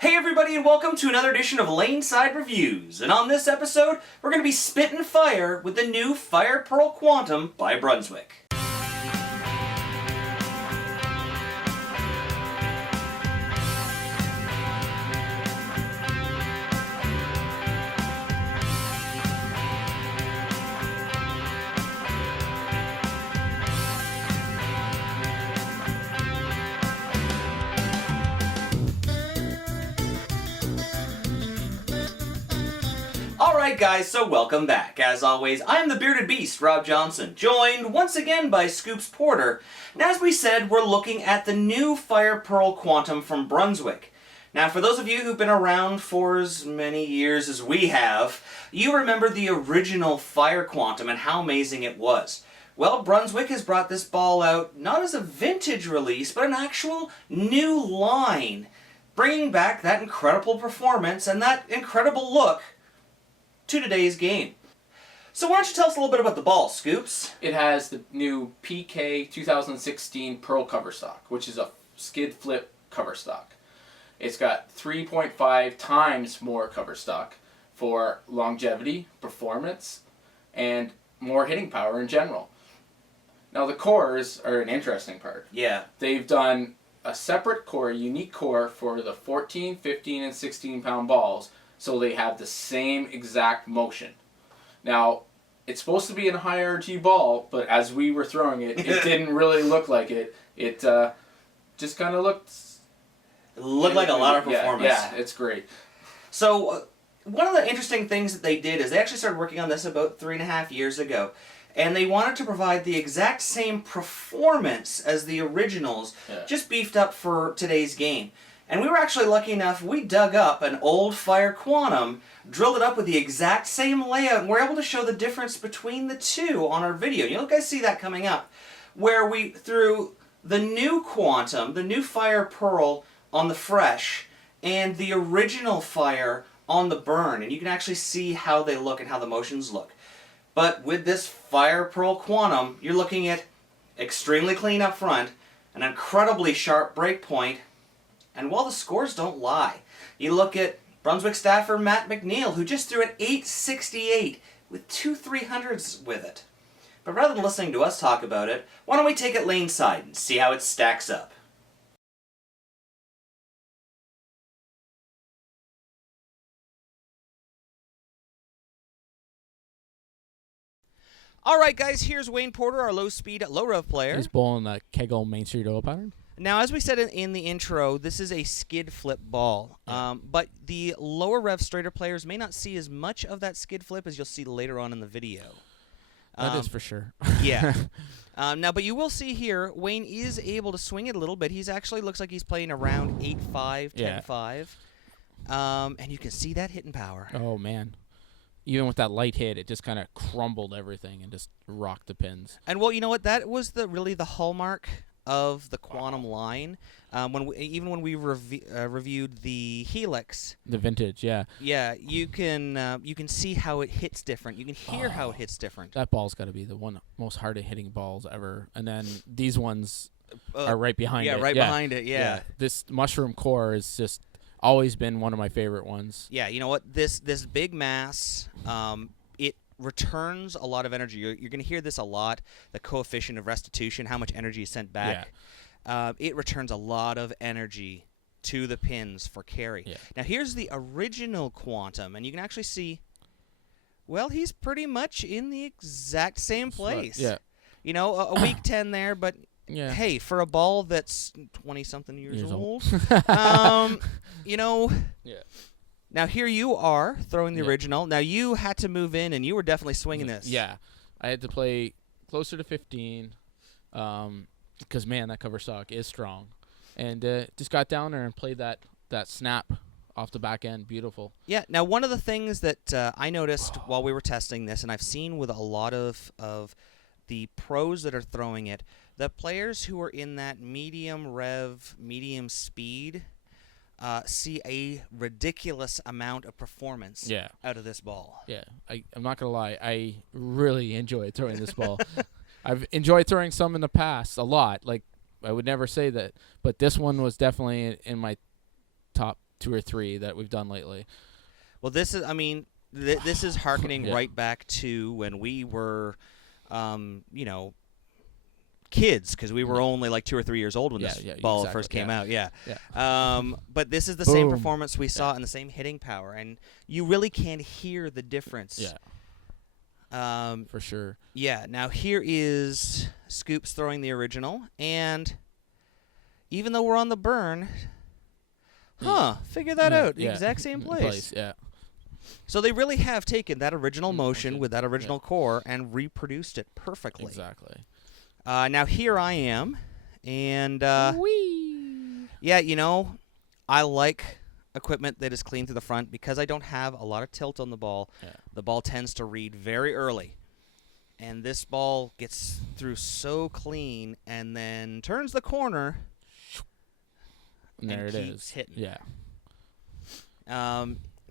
Hey everybody and welcome to another edition of Laneside Reviews. And on this episode, we're going to be spitting fire with the new Fire Pearl Quantum by Brunswick. Alright guys, so welcome back. As always, I'm the Bearded Beast, Rob Johnson, joined once again by Scoops Porter. And as we said, we're looking at the new Fire Pearl Quantum from Brunswick. Now, for those of you who've been around for as many years as we have, you remember the original Fire Quantum and how amazing it was. Well, Brunswick has brought this ball out not as a vintage release, but an actual new line, bringing back that incredible performance and that incredible look to today's game. So why don't you tell us a little bit about the ball, Scoops? It has the new PK 2016 Pearl cover stock, which is a skid flip cover stock. It's got 3.5 times more cover stock for longevity, performance, and more hitting power in general. Now the cores are an interesting part. Yeah. They've done a separate core, a unique core for the 14, 15, and 16 pound balls, so they have the same exact motion. Now, it's supposed to be a high RG ball, but as we were throwing it, it didn't really look like it. It just kind of looked... It looked like a lot of performance. Yeah, it's great. So, one of the interesting things that they did is they actually started working on this about 3.5 years ago. And they wanted to provide the exact same performance as the originals, just beefed up for today's game. And we were actually lucky enough, we dug up an old Fire Quantum, drilled it up with the exact same layout, and we're able to show the difference between the two on our video. You'll guys see that coming up, where we threw the new Quantum, the new Fire Pearl on the fresh, and the original Fire on the burn, and you can actually see how they look and how the motions look. But with this Fire Pearl Quantum, you're looking at extremely clean up front, an incredibly sharp break point, and while the scores don't lie, you look at Brunswick staffer Matt McNeil, who just threw an 868 with 2 300s with it. But rather than listening to us talk about it, why don't we take it laneside and see how it stacks up? Alright guys, here's Wayne Porter, our low-speed, low-rev player. He's bowling the KEGEL Main Street oil pattern. Now, as we said in the intro, this is a skid flip ball, but the lower rev straighter players may not see as much of that skid flip as you'll see later on in the video. That is for sure. Yeah. Now, but you will see here, Wayne is able to swing it a little bit. He's actually looks like he's playing around 8-5, 10-5. And you can see that hitting power. Oh, man. Even with that light hit, it just kind of crumbled everything and just rocked the pins. And, well, you know what? That was really the hallmark of the Quantum line. Even when we reviewed the Helix, the vintage, yeah, you can see how it hits different. You can hear how it hits different. That ball's got to be the one most hard hitting balls ever. And then these ones are right behind it. Right behind it. Yeah. This mushroom core has just always been one of my favorite ones. Yeah, you know what? This big mass, it returns a lot of energy. You're going to hear this a lot, the coefficient of restitution, how much energy is sent back. Yeah. It returns a lot of energy to the pins for carry. Yeah. Now, here's the original Quantum, and you can actually see, well, he's pretty much in the exact same place. Yeah. You know, a weak 10 there, but hey, for a ball that's 20-something years old, you know. Yeah. Now, here you are throwing the original. Now, you had to move in, and you were definitely swinging this. Yeah. I had to play closer to 15 because, man, that cover stock is strong. And just got down there and played that snap off the back end. Beautiful. Yeah. Now, one of the things that I noticed while we were testing this, and I've seen with a lot of the pros that are throwing it, the players who are in that medium rev, medium speed, see a ridiculous amount of performance out of this ball. Yeah, I'm not going to lie. I really enjoy throwing this ball. I've enjoyed throwing some in the past a lot. Like, I would never say that. But this one was definitely in my top 2 or 3 that we've done lately. Well, this is, I mean, this is hearkening Yeah. right back to when we were, you know, kids, because we were only like 2 or 3 years old when this ball exactly, first came out. Yeah. Yeah. But this is the same Boom. performance we saw and the same hitting power, and you really can hear the difference. Yeah. For sure. Yeah. Now here is Scoops throwing the original, and even though we're on the burn, figure that out. The exact same place. Yeah. So they really have taken that original motion with that original core and reproduced it perfectly. Exactly. Now here I am, and Whee! yeah, you know, I like equipment that is clean to the front because I don't have a lot of tilt on the ball. Yeah. The ball tends to read very early, and this ball gets through so clean and then turns the corner. And there it keeps is. Hitting. Yeah.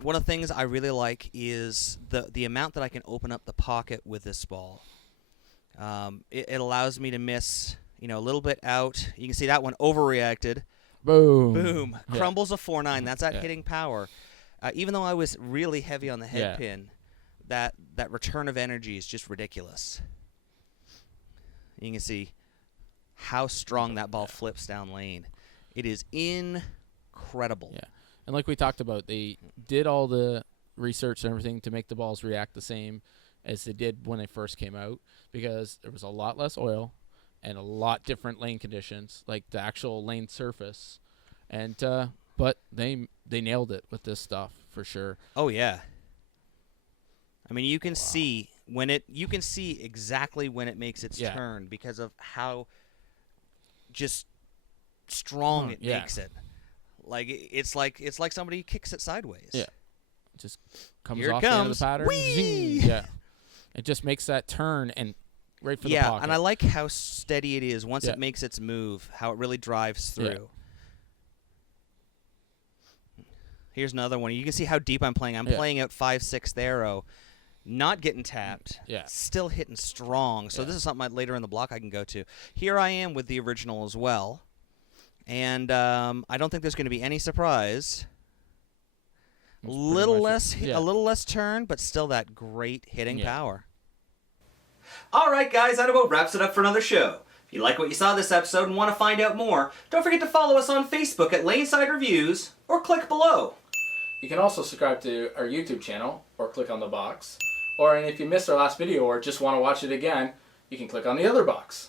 One of the things I really like is the amount that I can open up the pocket with this ball. It allows me to miss, you know, a little bit out. You can see that one overreacted. Boom. Boom. Yeah. Crumbles a 4-9. That's that Yeah. hitting power. Even though I was really heavy on the head pin, that return of energy is just ridiculous. You can see how strong that ball flips down lane. It is incredible. Yeah. And like we talked about, they did all the research and everything to make the balls react the same as they did when they first came out, because there was a lot less oil and a lot different lane conditions, like the actual lane surface. And but they nailed it with this stuff for sure. Oh yeah. I mean, you can see you can see exactly when it makes its turn because of how just strong it makes it. Like it's like somebody kicks it sideways. Yeah. It just comes Here it off the end of comes. the pattern. Whee! Zing. Yeah. It just makes that turn and right for the pocket. Yeah, and I like how steady it is once Yeah. it makes its move, how it really drives through. Here's another one. You can see how deep I'm playing. I'm playing out 5/6 arrow, not getting tapped. Yeah. Still hitting strong. So this is something later in the block I can go to. Here I am with the original as well. And I don't think there's going to be any surprise. A little less turn, but still that great hitting power. All right, guys, that about wraps it up for another show. If you like what you saw this episode and want to find out more, don't forget to follow us on Facebook at Laneside Reviews or click below. You can also subscribe to our YouTube channel or click on the box. Or if you missed our last video or just want to watch it again, you can click on the other box.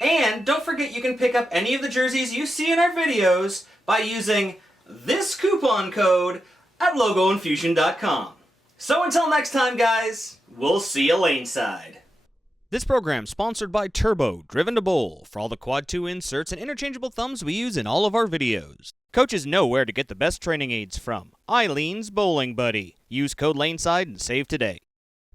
And don't forget you can pick up any of the jerseys you see in our videos by using this coupon code at logoinfusion.com. So until next time, guys, we'll see you laneside. This program sponsored by Turbo, Driven to Bowl, for all the Quad 2 inserts and interchangeable thumbs we use in all of our videos. Coaches know where to get the best training aids from. Eileen's Bowling Buddy. Use code LANESIDE and save today.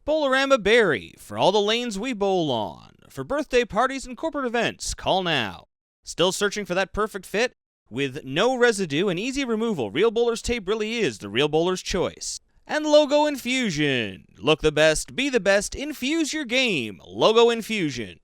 Bowlerama Berry, for all the lanes we bowl on. For birthday parties and corporate events, call now. Still searching for that perfect fit? With no residue and easy removal, Real Bowler's Tape really is the Real Bowler's choice. And Logo Infusion. Look the best, be the best, infuse your game. Logo Infusion.